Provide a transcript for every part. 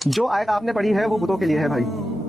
जो आयत आपने पढ़ी है वो बुतों के लिए है भाई।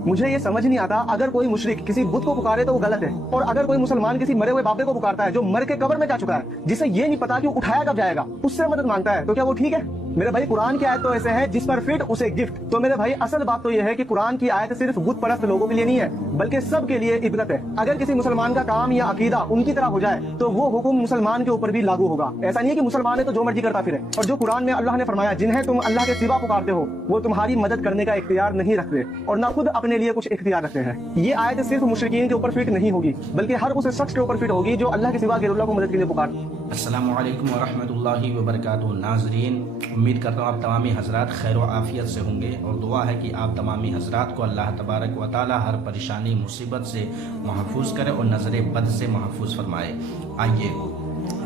मुझे ये समझ नहीं आता, अगर कोई मुशरिक किसी बुत को पुकारे तो वो गलत है, और अगर कोई मुसलमान किसी मरे हुए बाबे को पुकारता है जो मर के कब्र में जा चुका है, जिसे ये नहीं पता कि वो उठाया कब जाएगा, उससे मदद मांगता है, तो क्या वो ठीक है? मेरे भाई कुरान की आयत तो ऐसे है जिस पर फिट उसे गिफ्ट। तो मेरे भाई असल बात तो ये है कि कुरान की आयत सिर्फ बुत परस्त लोगों के लिए नहीं है, बल्कि सब के लिए इबरत है। अगर किसी मुसलमान का काम या अकीदा उनकी तरह हो जाए तो वो हुक्म मुसलमान के ऊपर भी लागू होगा। ऐसा नहीं है कि मुसलमान है तो जो मर्जी करता फिरे। और जो कुरान में अल्लाह ने फरमाया जिन्हें तुम अल्लाह के सिवा पुकारते हो वो तुम्हारी मदद करने का इख्तियार नहीं रखते और ना खुद अपने लिए कुछ इख्तियार रखते हैं। ये आयत सिर्फ मुशरिकीन के ऊपर फिट नहीं होगी, बल्कि हर उस शख्स के ऊपर फिट होगी जो अल्लाह के सिवा गैरुल्लाह को मदद के लिए पुकारता है। अस्सलामु अलैकुम वरहमतुल्लाहि वबरकातुहू। नाज़रीन, उम्मीद करता हूँ आप तमामी हज़रात खैर व आफ़ियत से होंगे और दुआ है कि आप तमामी हज़रात को अल्लाह तबारक व तआला हर परेशानी मुसीबत से महफूज करे और नज़र बद से महफूज फरमाए। आइए,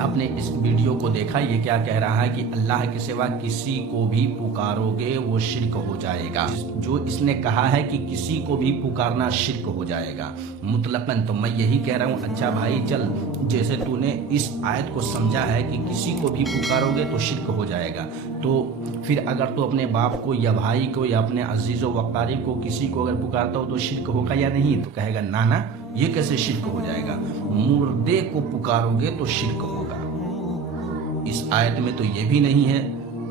आपने इस वीडियो को देखा, ये क्या कह रहा है कि अल्लाह के सिवा किसी को भी पुकारोगे वो शिर्क हो जाएगा। जो इसने कहा है कि किसी को भी पुकारना शिर्क हो जाएगा मुतलकन, तो मैं यही कह रहा हूँ, अच्छा भाई चल, जैसे तूने इस आयत को समझा है कि किसी को भी पुकारोगे तो शिर्क हो जाएगा, तो फिर अगर तू अपने बाप को या भाई को या अपने अजीज़ो वक़ारीब को किसी को अगर पुकारता हो तो शिर्क होगा या नहीं? तो कहेगा ना, ये कैसे शिर्क हो जाएगा? मुर्दे को पुकारोगे तो शिर्क होगा। इस आयत में तो ये भी नहीं है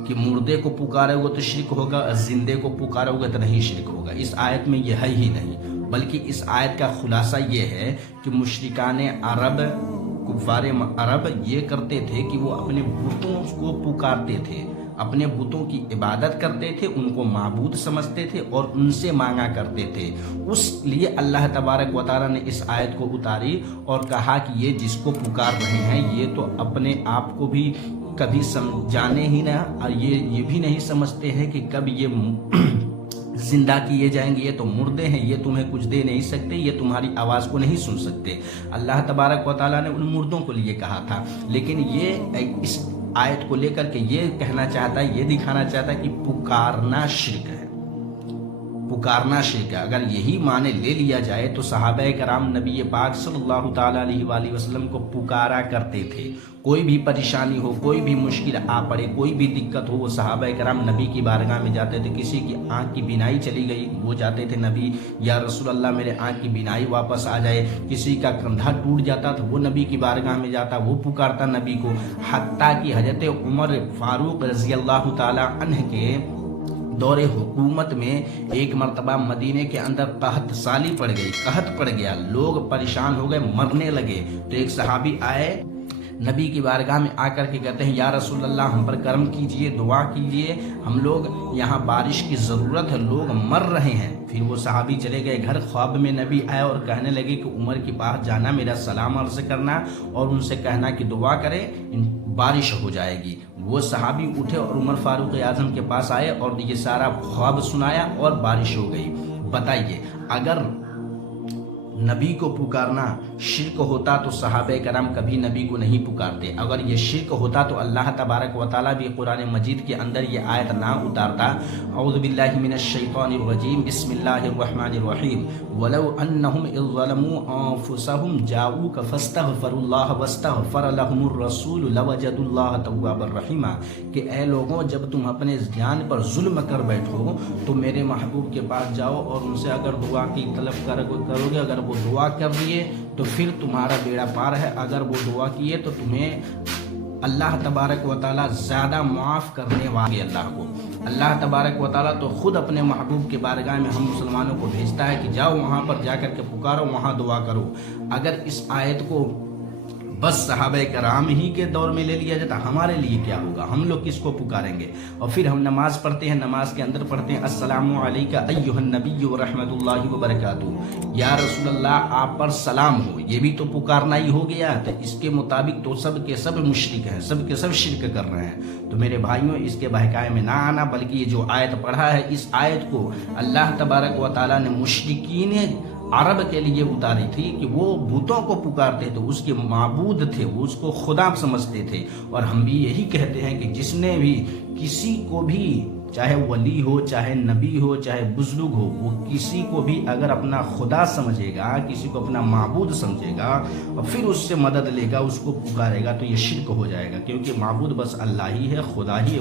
कि मुर्दे को पुकारोगे तो शिर्क होगा और जिंदे को पुकारोगे तो नहीं शिर्क होगा। इस आयत में यह है ही नहीं, बल्कि इस आयत का खुलासा ये है कि मुशरिकाने अरब, कुफारे अरब ये करते थे कि वो अपने बुतों को पुकारते थे, अपने बुतों की इबादत करते थे, उनको माबूद समझते थे और उनसे मांगा करते थे। उस लिए अल्लाह तबारक व तआला ने इस आयत को उतारी और कहा कि ये जिसको पुकार रहे हैं ये तो अपने आप को भी कभी समझाने ही ना, और ये भी नहीं समझते हैं कि कब ये जिंदा किए जाएंगे, ये तो मुर्दे हैं, ये तुम्हें कुछ दे नहीं सकते, ये तुम्हारी आवाज़ को नहीं सुन सकते। अल्लाह तबारक व तआला ने उन मुर्दों को लिए कहा था, लेकिन ये इस आयत को लेकर के ये कहना चाहता है, ये दिखाना चाहता है कि पुकारना शिर्क है, पुकारना शिर्क है। अगर यही माने ले लिया जाए तो सहाबा कराम नबी पाक सल्लल्लाहु ताला अलैहि वसल्लम को पुकारा करते थे। कोई भी परेशानी हो, कोई भी मुश्किल आ पड़े, कोई भी दिक्कत हो, वो सहाबा कराम नबी की बारगाह में जाते थे। किसी की आंख की बीनाई चली गई, वो जाते थे, नबी या रसूल अल्लाह मेरे आंख की बीनाई वापस आ जाए। किसी का कंधा टूट जाता था, वो नबी की बारगाह में जाता, वो पुकारता नबी को। हत्ता कि हजरत उमर फारूक रज़ी अल्लाह ताला अन्ह के दौरे हुकूमत में एक मरतबा मदीने के अंदर कहत साली पड़ गई, कहत पड़ गया, लोग परेशान हो गए, मरने लगे। तो एक सहाबी आए नबी की बारगाह में आकर के कहते हैं, या रसूल अल्लाह हम पर करम कीजिए, दुआ कीजिए, हम लोग यहाँ बारिश की ज़रूरत है, लोग मर रहे हैं। फिर वो सहाबी चले गए घर, ख्वाब में नबी आए और कहने लगे कि उमर के पास जाना, मेरा सलाम अर्ज़ करना और उनसे कहना कि दुआ करें, बारिश हो जाएगी। वो सहाबी उठे और उमर फारूक आज़म के पास आए और ये सारा ख्वाब सुनाया और बारिश हो गई। बताइए, अगर नबी को पुकारना शिर्क होता तो सहाबे कराम कभी नबी को नहीं पुकारते। अगर ये शिर्क होता तो अल्लाह तबारक व तआला भी कुरान मजीद के अंदर ये आयत ना उतारता, औज़ु बिल्लाहि मिनश शैतानिर रजीम, बिस्मिल्लाहिर रहमानिर रहीम, वलौ अन्नहुम इज़ ज़लमू अनफुसहुम जाऊका फस्तगफिरुल्लाह वस्तगफर लहुमुर रसूल लवजदुल्लाह तव्वाबर रहीमा। कि ऐ लोगों, जब तुम अपने जान पर जुल्म कर बैठो तो मेरे महबूब के पास जाओ और उनसे अगर दुआ की तलब करोगे, अगर वो दुआ कर दिए तो फिर तुम्हारा बेड़ा पार है, अगर वो दुआ किए तो तुम्हें अल्लाह तबारक व तआला ज़्यादा माफ़ करने वाले। अल्लाह तबारक व तआला तो खुद अपने महबूब के बारगाह में हम मुसलमानों को भेजता है कि जाओ वहाँ पर जाकर के पुकारो, वहाँ दुआ करो। अगर इस आयत को बस सहाबा कराम ही के दौर में ले लिया जाता, हमारे लिए क्या होगा? हम लोग किसको पुकारेंगे? और फिर हम नमाज पढ़ते हैं, नमाज के अंदर पढ़ते हैं अस्सलामु अलैका अय्युहन नबी व रहमतुल्लाहि व बरकातुहू, या रसूल अल्लाह आप पर सलाम हो, ये भी तो पुकारना ही हो गया। तो इसके मुताबिक तो सब के सब मुशरिक हैं, सब के सब शिर्क कर रहे हैं। तो मेरे भाइयों, इसके बहकाए में ना आना, बल्कि ये जो आयत पढ़ा है, इस आयत को अल्लाह तबारक व तआला ने मुशरिकीन अरब के लिए उतारी थी कि वो बुतों को पुकारते थे, उसके माबूद थे, वो उसको खुदा समझते थे। और हम भी यही कहते हैं कि जिसने भी किसी को भी چاہے ولی ہو, چاہے نبی ہو, چاہے بزرگ ہو, وہ کسی کو بھی اگر اپنا خدا سمجھے گا, کسی کو اپنا معبود سمجھے گا اور پھر اس سے مدد لے گا, اس کو پکارے گا, تو یہ شرک ہو جائے گا. کیونکہ معبود بس اللہ ہی ہے, خدا ہی ہے,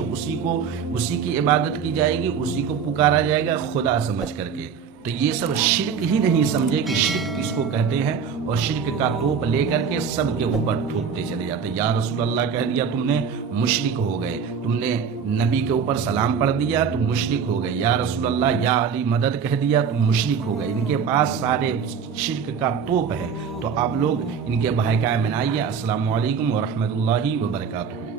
اسی کی عبادت کی جائے گی, اسی کو پکارا جائے گا خدا سمجھ کر کے. تو یہ سب شرک ہی نہیں سمجھے کہ شرک کس کو کہتے ہیں, اور شرک کا توپ لے کر کے سب کے اوپر تھوکتے چلے جاتے. یا رسول اللہ کہہ دیا تم نے مشرک ہو گئے, تم نے نبی کے اوپر سلام پڑھ دیا تم مشرک ہو گئے, یا رسول اللہ یا علی مدد کہہ دیا تم مشرک ہو گئے. ان کے پاس سارے شرک کا توپ ہے. تو آپ لوگ ان کے بہکائے میں نہ آئیے. السلام علیکم ورحمۃ اللہ وبرکاتہ.